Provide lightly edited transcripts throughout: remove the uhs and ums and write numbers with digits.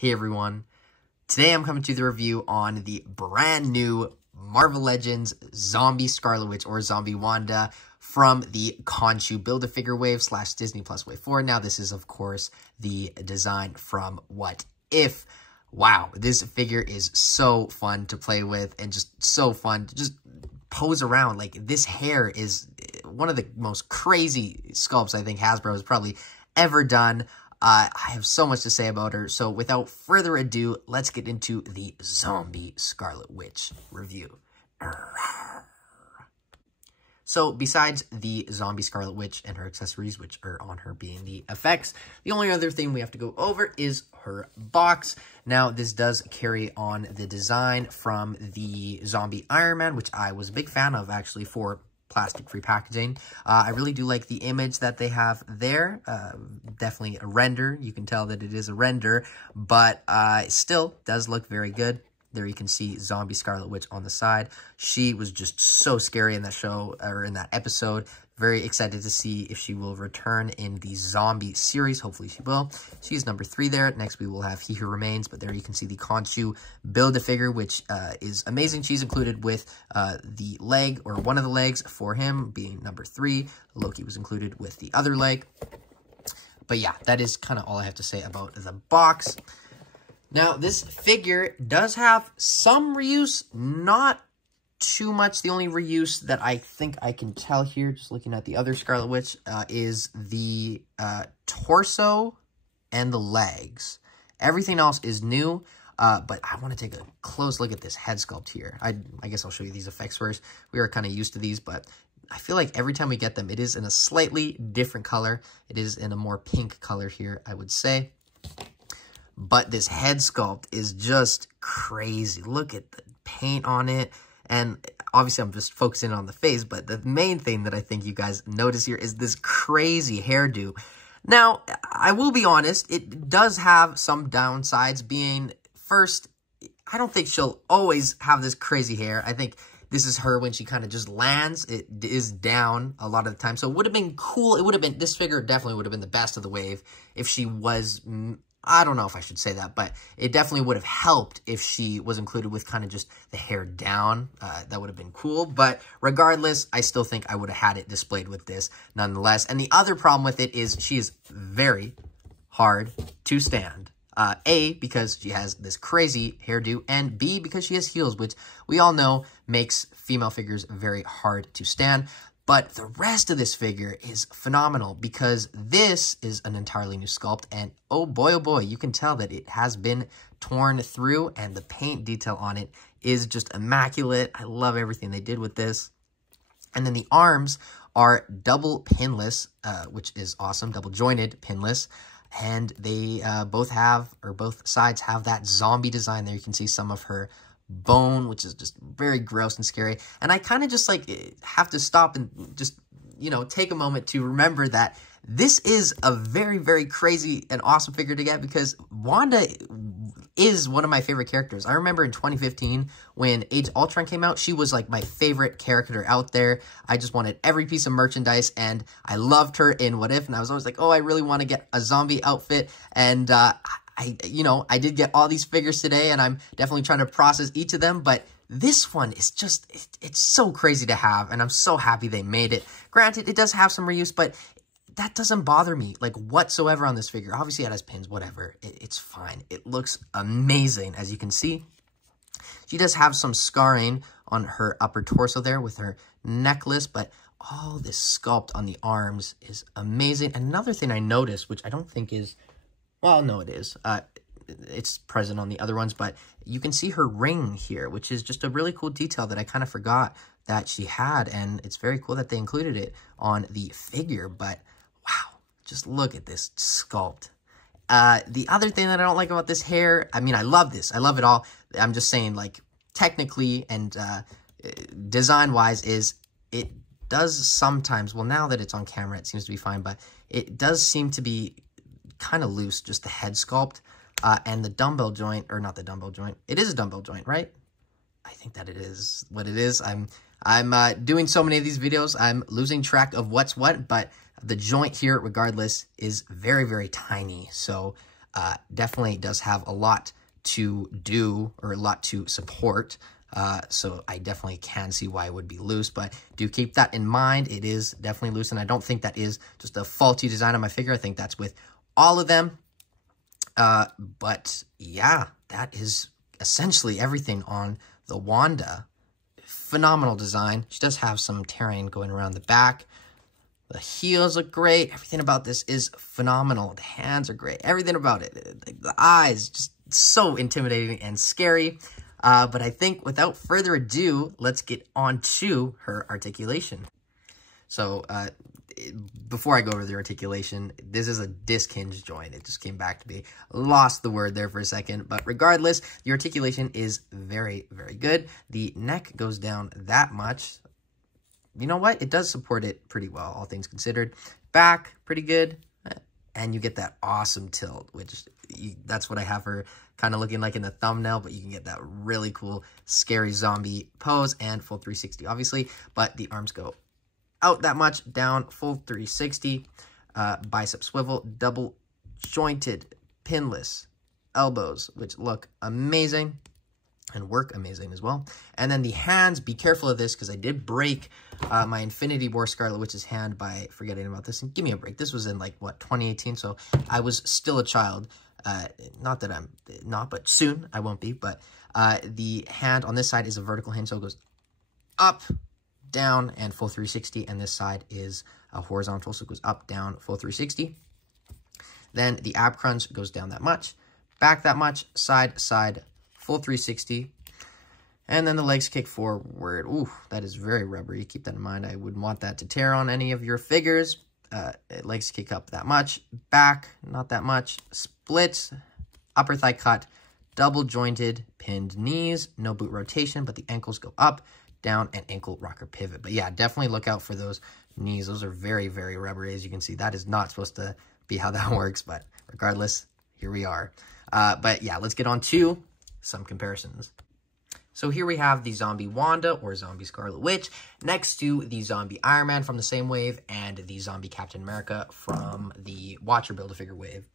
Hey everyone, today I'm coming to the review on the brand new Marvel Legends Zombie Scarlet Witch or Zombie Wanda from the Khonshu Build-A-Figure Wave / Disney Plus Wave 4. Now this is of course the design from What If. Wow, this figure is so fun to play with and just so fun to just pose around. Like, this hair is one of the most crazy sculpts I think Hasbro has probably ever done. I have so much to say about her, so without further ado, let's get into the Zombie Scarlet Witch review. So, besides the Zombie Scarlet Witch and her accessories, which are on her being the effects, the only other thing we have to go over is her box. Now, this does carry on the design from the Zombie Iron Man, which I was a big fan of, actually, for plastic-free packaging. I really do like the image that they have there. Definitely a render. You can tell that it is a render, but it still does look very good. There you can see Zombie Scarlet Witch on the side. She was just so scary in that show, or in that episode. Very excited to see if she will return in the Zombie series. Hopefully she will. She's number 3 there. Next we will have He Who Remains, but there you can see the Khonshu Build-A-Figure, which is amazing. She's included with the leg, or one of the legs for him, being number 3. Loki was included with the other leg. But yeah, that is kind of all I have to say about the box. Now, this figure does have some reuse, not too much. The only reuse that I think I can tell here, just looking at the other Scarlet Witch, is the torso and the legs. Everything else is new, but I want to take a close look at this head sculpt here. I guess I'll show you these effects first. We are kind of used to these, but I feel like every time we get them, it is in a slightly different color. It is in a more pink color here, I would say. But this head sculpt is just crazy. Look at the paint on it. And obviously, I'm just focusing on the face, but the main thing that I think you guys notice here is this crazy hairdo. Now, I will be honest, it does have some downsides, being, first, I don't think she'll always have this crazy hair. I think this is her when she kind of just lands. It is down a lot of the time. So it would have been cool. It would have been, this figure definitely would have been the best of the wave if she was, I don't know if I should say that, but it definitely would have helped if she was included with kind of just the hair down. That would have been cool. But regardless, I still think I would have had it displayed with this nonetheless. And the other problem with it is she is very hard to stand. A, because she has this crazy hairdo, and B, because she has heels, which we all know makes female figures very hard to stand. But the rest of this figure is phenomenal because this is an entirely new sculpt, and oh boy, you can tell that it has been torn through, and the paint detail on it is just immaculate. I love everything they did with this. And then the arms are double pinless, which is awesome, double jointed pinless. And they both sides have that zombie design there. You can see some of her bone, which is just very gross and scary. And I kind of just like have to stop and just, you know, take a moment to remember that this is a very, very crazy and awesome figure to get, because Wanda is one of my favorite characters. I remember in 2015 when Age of Ultron came out, she was like my favorite character out there. I just wanted every piece of merchandise, and I loved her in What If, and I was always like, oh, I really want to get a zombie outfit. And I did get all these figures today, and I'm definitely trying to process each of them, but this one is just, it's so crazy to have, and I'm so happy they made it. Granted, it does have some reuse, but that doesn't bother me, like, whatsoever on this figure. Obviously, it has pins, whatever. It's fine. It looks amazing, as you can see. She does have some scarring on her upper torso there with her necklace, but all this sculpt on the arms is amazing. And another thing I noticed, which I don't think is, well, no, it is. It's present on the other ones, but you can see her ring here, which is just a really cool detail that I kind of forgot that she had, and it's very cool that they included it on the figure. But wow, just look at this sculpt. The other thing that I don't like about this hair, I mean, I love this. I love it all. I'm just saying, like, technically and design-wise, is it does sometimes, well, now that it's on camera, it seems to be fine, but it does seem to be kind of loose, just the head sculpt. And the dumbbell joint, or not the dumbbell joint, it is a dumbbell joint, right? I think that it is what it is. I'm doing so many of these videos, I'm losing track of what's what, but the joint here, regardless, is very, very tiny. So definitely does have a lot to do or a lot to support. So I definitely can see why it would be loose, but do keep that in mind. It is definitely loose, and I don't think that is just a faulty design on my figure. I think that's with all of them. But yeah, that is essentially everything on the Wanda. Phenomenal design. She does have some terrain going around the back. The heels look great. Everything about this is phenomenal. The hands are great. Everything about it. The eyes, just so intimidating and scary. But I think without further ado, let's get on to her articulation. So, before I go over the articulation, this is a disc hinge joint. It just came back to me. Lost the word there for a second. But regardless, the articulation is very, very good. The neck goes down that much. You know what? It does support it pretty well, all things considered. Back, pretty good. And you get that awesome tilt, which that's what I have her kind of looking like in the thumbnail, but you can get that really cool, scary zombie pose and full 360, obviously. But the arms go out that much, down, full 360, bicep swivel, double jointed, pinless elbows, which look amazing and work amazing as well. And then the hands, be careful of this because I did break my Infinity War Scarlet Witch's hand by forgetting about this. And give me a break. This was in like, what, 2018? So I was still a child. Not that I'm not, but soon I won't be. But the hand on this side is a vertical hinge, so it goes up, down, and full 360. And this side is a horizontal, so it goes up, down, full 360. Then the ab crunch goes down that much, back that much, side, side, full 360. And then the legs kick forward. Ooh, that is very rubbery. Keep that in mind. I wouldn't want that to tear on any of your figures. Legs kick up that much. Back, not that much. Split, upper thigh cut, double jointed, pinned knees. No boot rotation, but the ankles go up, down, and ankle rocker pivot. But yeah, definitely look out for those knees. Those are very, very rubbery. As you can see, that is not supposed to be how that works. But regardless, here we are. But yeah, let's get on to some comparisons. So here we have the zombie Wanda or zombie Scarlet Witch next to the zombie Iron Man from the same wave and the zombie Captain America from the Watcher Build-A-Figure wave.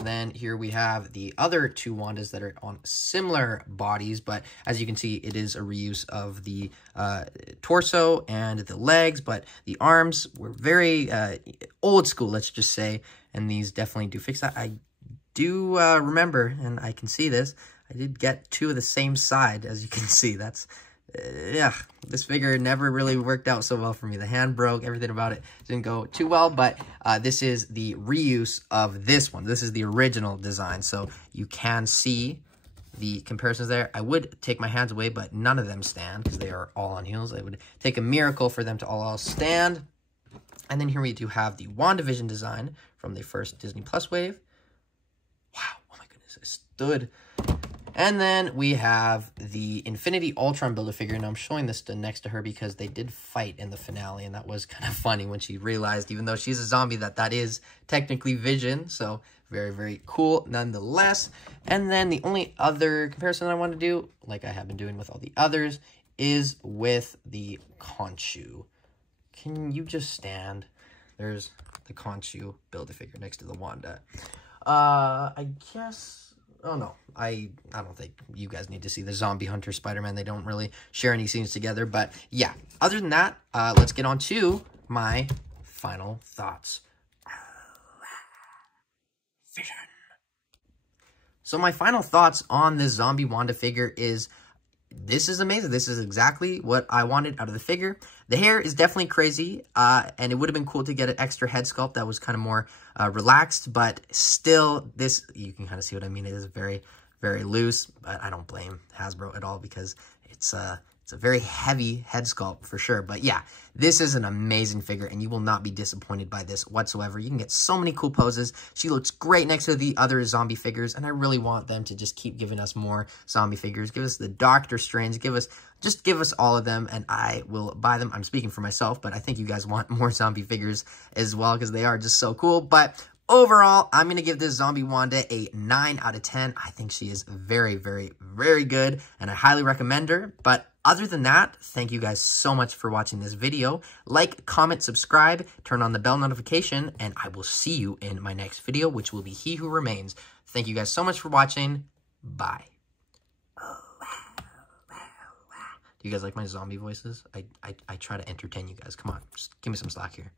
Then here we have the other two Wandas that are on similar bodies, but as you can see, it is a reuse of the torso and the legs, but the arms were very old school, let's just say, and these definitely do fix that. I do remember, and I can see this, I did get two of the same side, as you can see. That's, yeah, this figure never really worked out so well for me. The hand broke, everything about it didn't go too well, but this is the reuse of this one. This is the original design, so you can see the comparisons there. I would take my hands away, but none of them stand because they are all on heels. It would take a miracle for them to all stand. And then here we do have the WandaVision design from the first Disney Plus wave. Wow, oh my goodness, I stood. And then we have the Infinity Ultron Build-A-Figure, and I'm showing this next to her because they did fight in the finale, and that was kind of funny when she realized, even though she's a zombie, that is technically Vision, so very, very cool nonetheless. And then the only other comparison I want to do, like I have been doing with all the others, is with the Khonshu. Can you just stand? There's the Khonshu Build-A-Figure next to the Wanda. I guess... Oh, no, I don't think you guys need to see the Zombie Hunter Spider-Man. They don't really share any scenes together. But, yeah, other than that, let's get on to my final thoughts. Vision. So my final thoughts on this Zombie Wanda figure is... This is amazing. This is exactly what I wanted out of the figure. The hair is definitely crazy, and it would have been cool to get an extra head sculpt that was kind of more relaxed, but still, this, you can kind of see what I mean. It is very, very loose, but I don't blame Hasbro at all because it's a very heavy head sculpt for sure. But yeah, this is an amazing figure, and you will not be disappointed by this whatsoever. You can get so many cool poses. She looks great next to the other zombie figures, and I really want them to just keep giving us more zombie figures. Give us the Doctor Strange. Just give us all of them, and I will buy them. I'm speaking for myself, but I think you guys want more zombie figures as well because they are just so cool. But overall, I'm going to give this Zombie Wanda a 9 out of 10. I think she is very, very, very good, and I highly recommend her. But Other than that, thank you guys so much for watching this video. Like, comment, subscribe, turn on the bell notification, and I will see you in my next video, which will be He Who Remains. Thank you guys so much for watching. Bye. Do you guys like my zombie voices? I try to entertain you guys. Come on, just give me some slack here.